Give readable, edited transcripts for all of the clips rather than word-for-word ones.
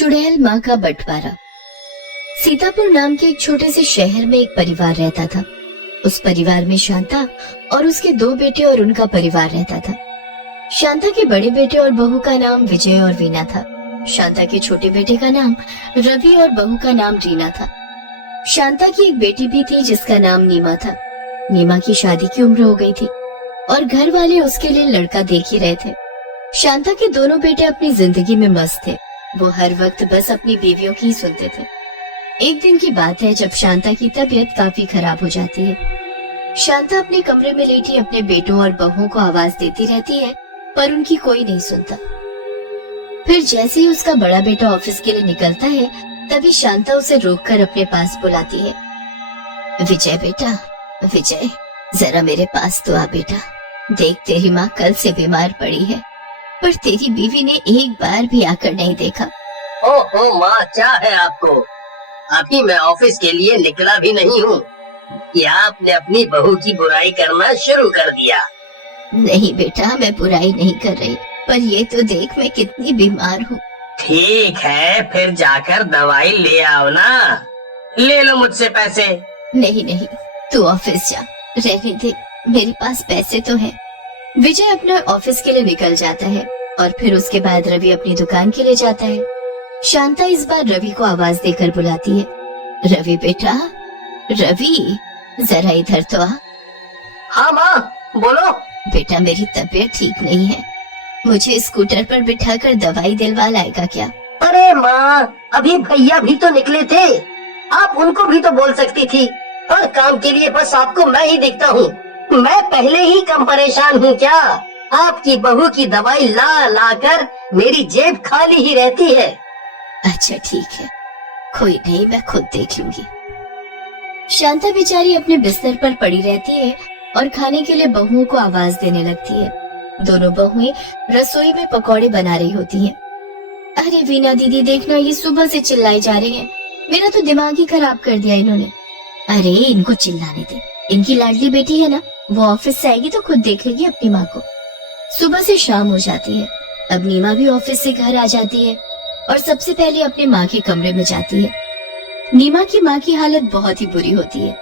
चुड़ैल माँ का बंटवारा। सीतापुर नाम के एक छोटे से शहर में एक परिवार रहता था। उस परिवार में शांता और उसके 2 बेटे और उनका परिवार रहता था। शांता के बड़े बेटे और बहू का नाम विजय और वीना था। शांता के छोटे बेटे का नाम रवि और बहू का नाम रीना था। शांता की एक बेटी भी थी जिसका नाम नीमा था। नीमा की शादी की उम्र हो गई थी और घर वाले उसके लिए लड़का देख ही रहे थे। शांता के दोनों बेटे अपनी जिंदगी में मस्त थे। वो हर वक्त बस अपनी बीवियों की ही सुनते थे। एक दिन की बात है जब शांता की तबीयत काफी खराब हो जाती है। शांता अपने कमरे में लेटी अपने बेटों और बहुओं को आवाज देती रहती है पर उनकी कोई नहीं सुनता। फिर जैसे ही उसका बड़ा बेटा ऑफिस के लिए निकलता है तभी शांता उसे रोककर अपने पास बुलाती है। विजय बेटा, विजय जरा मेरे पास तो आ बेटा। देख तेरी माँ कल से बीमार पड़ी है पर तेरी बीवी ने एक बार भी आकर नहीं देखा। ओहो माँ, क्या है आपको? अभी मैं ऑफिस के लिए निकला भी नहीं हूँ कि आपने अपनी बहू की बुराई करना शुरू कर दिया। नहीं बेटा, मैं बुराई नहीं कर रही पर ये तो देख मैं कितनी बीमार हूँ। ठीक है, फिर जाकर दवाई ले आओ ना। ले लो मुझसे पैसे। नहीं नहीं, तू ऑफिस जा, रहने दे, मेरे पास पैसे तो है। विजय अपना ऑफिस के लिए निकल जाता है और फिर उसके बाद रवि अपनी दुकान के लिए जाता है। शांता इस बार रवि को आवाज देकर बुलाती है। रवि बेटा, रवि जरा इधर तो आ। हाँ माँ, बोलो। बेटा मेरी तबीयत ठीक नहीं है, मुझे स्कूटर पर बिठाकर दवाई दिलवा लाएगा क्या? अरे माँ, अभी भैया भी तो निकले थे, आप उनको भी तो बोल सकती थी। हर काम के लिए बस आपको मैं ही दिखता हूँ। मैं पहले ही कम परेशान हूँ क्या? आपकी बहू की दवाई ला ला कर मेरी जेब खाली ही रहती है। अच्छा ठीक है, कोई नहीं, मैं खुद देख लूंगी। शांता बेचारी अपने बिस्तर पर पड़ी रहती है और खाने के लिए बहुओं को आवाज देने लगती है। दोनों बहुएं रसोई में पकौड़े बना रही होती हैं। अरे वीना दीदी देखना, ये सुबह से चिल्लाई जा रही हैं। मेरा तो दिमाग ही खराब कर दिया इन्होंने। अरे इनको चिल्लाने दे, इनकी लाडली बेटी है ना, वो ऑफिस से आएगी तो खुद देख लेगी अपनी माँ को। सुबह से शाम हो जाती है। अब नीमा भी ऑफिस से घर आ जाती है और सबसे पहले अपने माँ के कमरे में जाती है। नीमा की माँ की हालत बहुत ही बुरी होती है।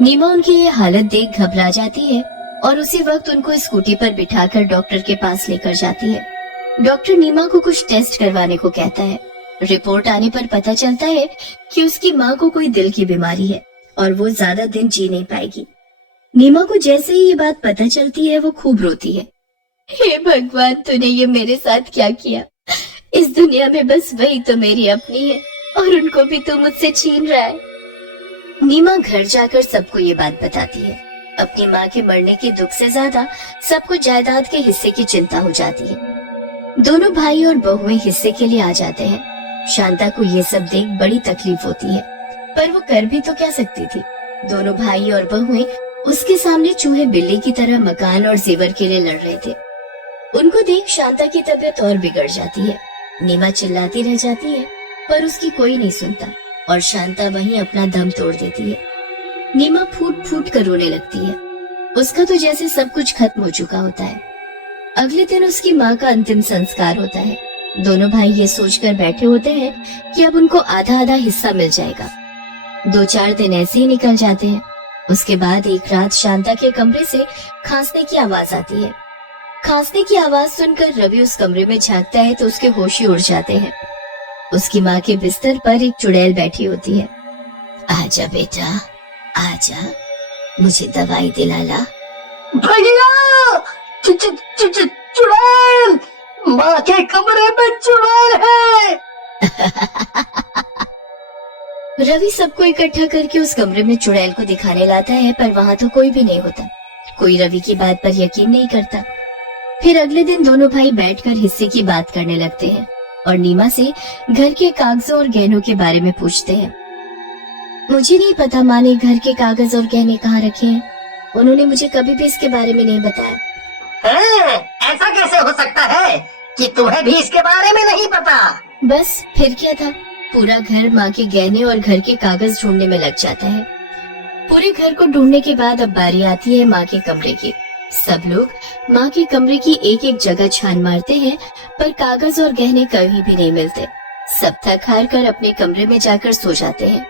नीमा उनकी ये हालत देख घबरा जाती है और उसी वक्त उनको स्कूटी पर बिठाकर डॉक्टर के पास लेकर जाती है। डॉक्टर नीमा को कुछ टेस्ट करवाने को कहता है। रिपोर्ट आने पर पता चलता है कि उसकी माँ को कोई दिल की बीमारी है और वो ज्यादा दिन जी नहीं पाएगी। नीमा को जैसे ही ये बात पता चलती है वो खूब रोती है। हे भगवान, तूने ये मेरे साथ क्या किया? इस दुनिया में बस वही तो मेरी अपनी है और उनको भी तू मुझसे छीन रहा है। नीमा घर जाकर सबको ये बात बताती है। अपनी माँ के मरने के दुख से ज्यादा सबको जायदाद के हिस्से की चिंता हो जाती है। दोनों भाई और बहुएं हिस्से के लिए आ जाते हैं। शांता को ये सब देख बड़ी तकलीफ होती है पर वो कर भी तो क्या सकती थी। दोनों भाई और बहुएं उसके सामने चूहे बिल्ली की तरह मकान और जेवर के लिए लड़ रहे थे। उनको देख शांता की तबीयत और बिगड़ जाती है। नीमा चिल्लाती रह जाती है पर उसकी कोई नहीं सुनता और शांता वहीं अपना दम तोड़ देती है। नीमा फूट फूट कर रोने लगती है। उसका तो जैसे सब कुछ खत्म हो चुका होता है। अगले दिन उसकी माँ का अंतिम संस्कार होता है। दोनों भाई ये सोचकर बैठे होते हैं कि अब उनको आधा आधा हिस्सा मिल जाएगा। 2-4 दिन ऐसे ही निकल जाते हैं। उसके बाद एक रात शांता के कमरे से खांसने की आवाज आती है। खांसने की आवाज सुनकर रवि उस कमरे में झांकता है तो उसके होश ही उड़ जाते हैं। उसकी माँ के बिस्तर पर एक चुड़ैल बैठी होती है। आजा बेटा, आजा, मुझे दवाई दिला ला। भैया, चुड़ैल! माँ के कमरे में चुड़ैल है। रवि सबको इकट्ठा करके उस कमरे में चुड़ैल को दिखाने लाता है पर वहाँ तो कोई भी नहीं होता। कोई रवि की बात पर यकीन नहीं करता। फिर अगले दिन दोनों भाई बैठकर हिस्से की बात करने लगते हैं और नीमा से घर के कागजों और गहनों के बारे में पूछते हैं। मुझे नहीं पता माँ ने घर के कागज और गहने कहाँ रखे हैं। उन्होंने मुझे कभी भी इसके बारे में नहीं बताया। ऐसा कैसे हो सकता है कि तुम्हें भी इसके बारे में नहीं पता? बस फिर क्या था, पूरा घर माँ के गहने और घर के कागज ढूंढने में लग जाता है। पूरे घर को ढूंढने के बाद अब बारी आती है माँ के कमरे की। सब लोग माँ के कमरे की एक एक जगह छान मारते हैं पर कागज और गहने कहीं भी नहीं मिलते। सब थक हार कर अपने कमरे में जाकर सो जाते हैं।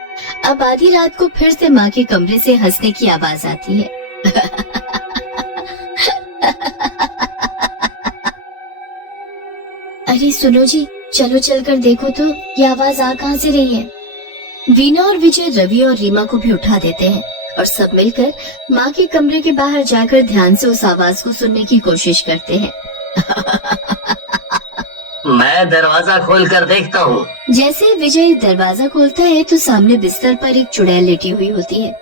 अब आधी रात को फिर से माँ के कमरे से हंसने की आवाज आती है। अरे सुनो जी, चलो चलकर देखो तो ये आवाज आ कहाँ से रही है। वीना और विजय रवि और रीमा को भी उठा देते हैं और सब मिलकर माँ के कमरे के बाहर जाकर ध्यान से उस आवाज को सुनने की कोशिश करते हैं। मैं दरवाजा खोल कर देखता हूँ। जैसे विजय दरवाजा खोलता है तो सामने बिस्तर पर एक चुड़ैल लेटी हुई होती है,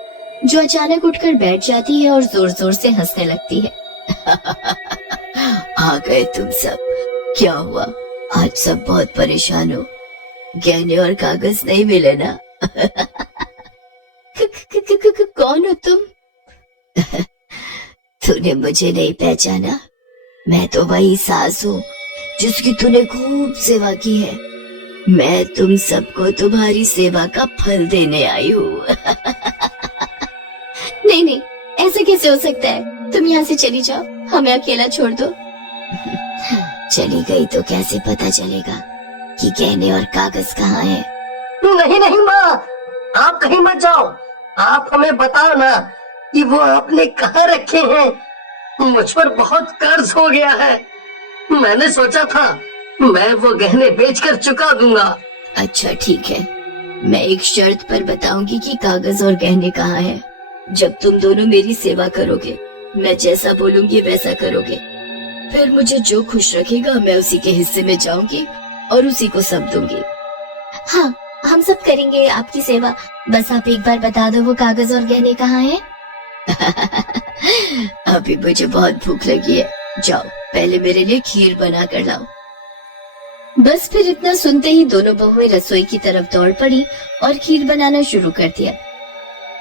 जो अचानक उठकर बैठ जाती है और जोर जोर से हंसने लगती है। आ गए तुम सब, क्या हुआ? आज सब बहुत परेशान हो, गहने और कागज नहीं मिले ना? कौन हो तुम? तूने मुझे नहीं पहचाना? मैं तो वही सास हूँ जिसकी तूने खूब सेवा की है। मैं तुम सबको तुम्हारी सेवा का फल देने आई हूँ। नहीं नहीं, ऐसे कैसे हो सकता है? तुम यहाँ से चली जाओ, हमें अकेला छोड़ दो। चली गई तो कैसे पता चलेगा कि गहने और कागज कहाँ है? नहीं नहीं माँ, आप कहीं मत जाओ। आप हमें बताओ ना कि वो आपने कहाँ रखे हैं। मुझ पर बहुत कर्ज हो गया है। मैंने सोचा था मैं वो गहने बेचकर चुका दूंगा। अच्छा ठीक है, मैं एक शर्त पर बताऊंगी कि कागज और गहने कहाँ हैं। जब तुम दोनों मेरी सेवा करोगे, मैं जैसा बोलूंगी वैसा करोगे, फिर मुझे जो खुश रखेगा मैं उसी के हिस्से में जाऊंगी और उसी को सब दूंगी। हाँ, हम सब करेंगे आपकी सेवा, बस आप एक बार बता दो वो कागज और गहने कहाँ हैं। अभी मुझे बहुत भूख लगी है, जाओ पहले मेरे लिए खीर बना कर लाओ। बस फिर इतना सुनते ही दोनों बहुएं रसोई की तरफ दौड़ पड़ी और खीर बनाना शुरू कर दिया।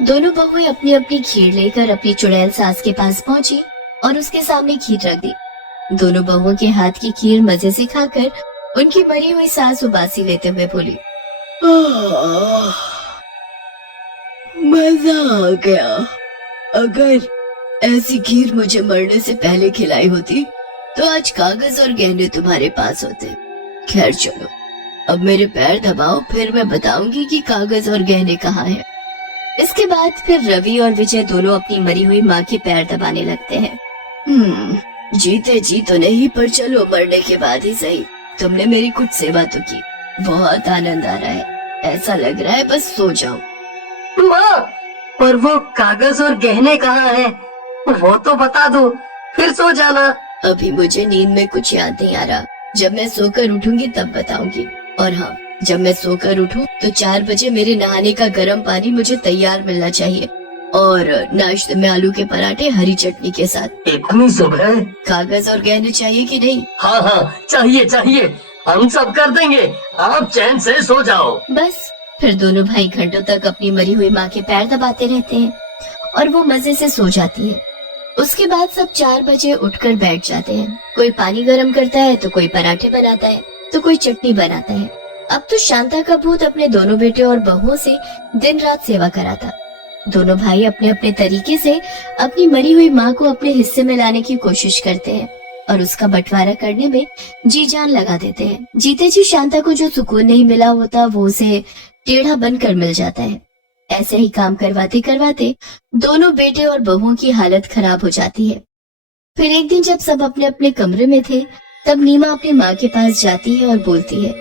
दोनों बहुएं अपनी अपनी खीर लेकर अपनी चुड़ैल सास के पास पहुंची और उसके सामने खीर रख दी। दोनों बहुओं के हाथ की खीर मजे से खाकर उनकी मरी हुई सास उबासी लेते हुए बोली, मजा आ गया। अगर ऐसी खीर मुझे मरने से पहले खिलाई होती तो आज कागज और गहने तुम्हारे पास होते। खैर चलो, अब मेरे पैर दबाओ, फिर मैं बताऊंगी कि कागज और गहने कहाँ हैं। इसके बाद फिर रवि और विजय दोनों अपनी मरी हुई माँ के पैर दबाने लगते हैं। जीते जी तो नहीं, पर चलो मरने के बाद ही सही। तुमने मेरी कुछ सेवा तो की, बहुत आनंद आ रहा है। ऐसा लग रहा है बस सो जाओ। माँ, पर वो कागज और गहने कहाँ हैं? वो तो बता दो, फिर सो जाना। अभी मुझे नींद में कुछ याद नहीं आ रहा। जब मैं सोकर उठूंगी तब बताऊंगी। और हाँ, जब मैं सोकर उठूं तो 4 बजे मेरे नहाने का गर्म पानी मुझे तैयार मिलना चाहिए और नाश्ते में आलू के पराठे हरी चटनी के साथ। इतनी सुबह? कागज और गहने चाहिए कि नहीं? हाँ हाँ, चाहिए चाहिए, हम सब कर देंगे। आप चैन से सो जाओ। बस फिर दोनों भाई घंटों तक अपनी मरी हुई माँ के पैर दबाते रहते हैं और वो मजे से सो जाती है। उसके बाद सब 4 बजे उठकर बैठ जाते हैं। कोई पानी गर्म करता है तो कोई पराठे बनाता है तो कोई चटनी बनाता है। अब तो शांता का भूत अपने दोनों बेटे और बहुओं से दिन रात सेवा कराता। दोनों भाई अपने अपने तरीके से अपनी मरी हुई माँ को अपने हिस्से में लाने की कोशिश करते हैं और उसका बंटवारा करने में जी जान लगा देते हैं। जीते जी शांता को जो सुकून नहीं मिला होता वो उसे टेढ़ा बनकर मिल जाता है। ऐसे ही काम करवाते करवाते दोनों बेटे और बहुओं की हालत खराब हो जाती है। फिर एक दिन जब सब अपने अपने कमरे में थे, तब नीमा अपनी माँ के पास जाती है और बोलती है,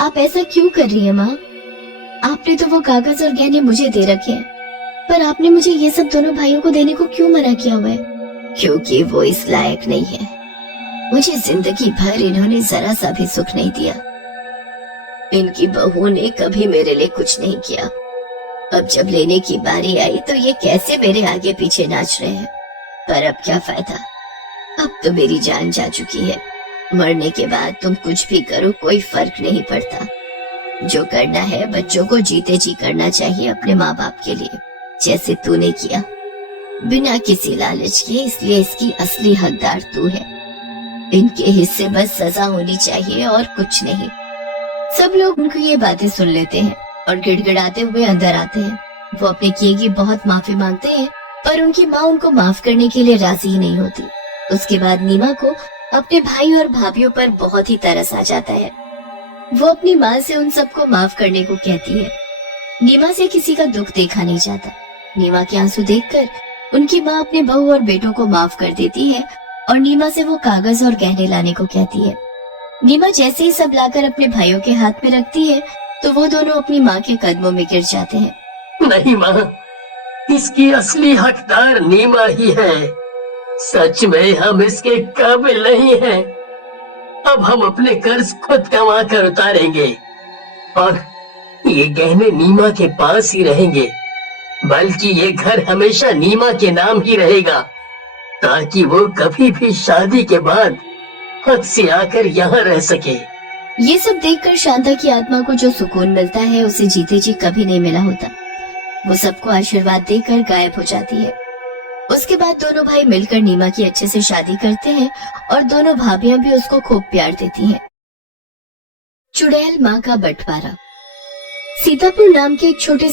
आप ऐसा क्यों कर रही है माँ? आपने तो वो कागज और गहने मुझे दे रखे हैं, पर आपने मुझे ये सब दोनों भाइयों को देने को क्यों मना किया हुआ है? क्योंकि वो इस लायक नहीं है। मुझे जिंदगी भर इन्होंने जरा सा भी सुख नहीं दिया। इनकी बहू ने कभी मेरे लिए कुछ नहीं किया। अब जब लेने की बारी आई तो ये कैसे मेरे आगे पीछे नाच रहे हैं। पर अब क्या फायदा, अब तो मेरी जान जा चुकी है। मरने के बाद तुम कुछ भी करो, कोई फर्क नहीं पड़ता। जो करना है बच्चों को जीते जी करना चाहिए अपने माँ बाप के लिए, जैसे तूने किया, बिना किसी लालच के। इसलिए इसकी असली हकदार तू है। इनके हिस्से बस सजा होनी चाहिए और कुछ नहीं। सब लोग उनकी ये बातें सुन लेते हैं और गिड़गिड़ाते हुए अंदर आते हैं। वो अपने किए की बहुत माफी मांगते हैं, पर उनकी माँ उनको माफ करने के लिए राजी ही नहीं होती। उसके बाद नीमा को अपने भाई और भाभीयों पर बहुत ही तरस आ जाता है। वो अपनी माँ से उन सबको माफ करने को कहती है। नीमा से किसी का दुख देखा नहीं जाता। नीमा के आंसू देखकर उनकी माँ अपने बहू और बेटों को माफ कर देती है और नीमा से वो कागज और गहने लाने को कहती है। नीमा जैसे ही सब लाकर अपने भाइयों के हाथ में रखती है तो वो दोनों अपनी माँ के कदमों में गिर जाते हैं। नहीं माँ, इसकी असली हकदार नीमा ही है। सच में हम इसके काबिल नहीं हैं। अब हम अपने कर्ज खुद कमा कर उतारेंगे और ये गहने नीमा के पास ही रहेंगे, बल्कि ये घर हमेशा नीमा के नाम ही रहेगा, ताकि वो कभी भी शादी के बाद हद से आकर यहाँ रह सके। ये सब देखकर शांता की आत्मा को जो सुकून मिलता है उसे जीते जी कभी नहीं मिला होता। वो सबको आशीर्वाद देकर गायब हो जाती है। उसके बाद दोनों भाई मिलकर नीमा की अच्छे से शादी करते हैं और दोनों भाभियां भी उसको खूब प्यार देती हैं। चुड़ैल माँ का बंटवारा। सीतापुर नाम के एक छोटे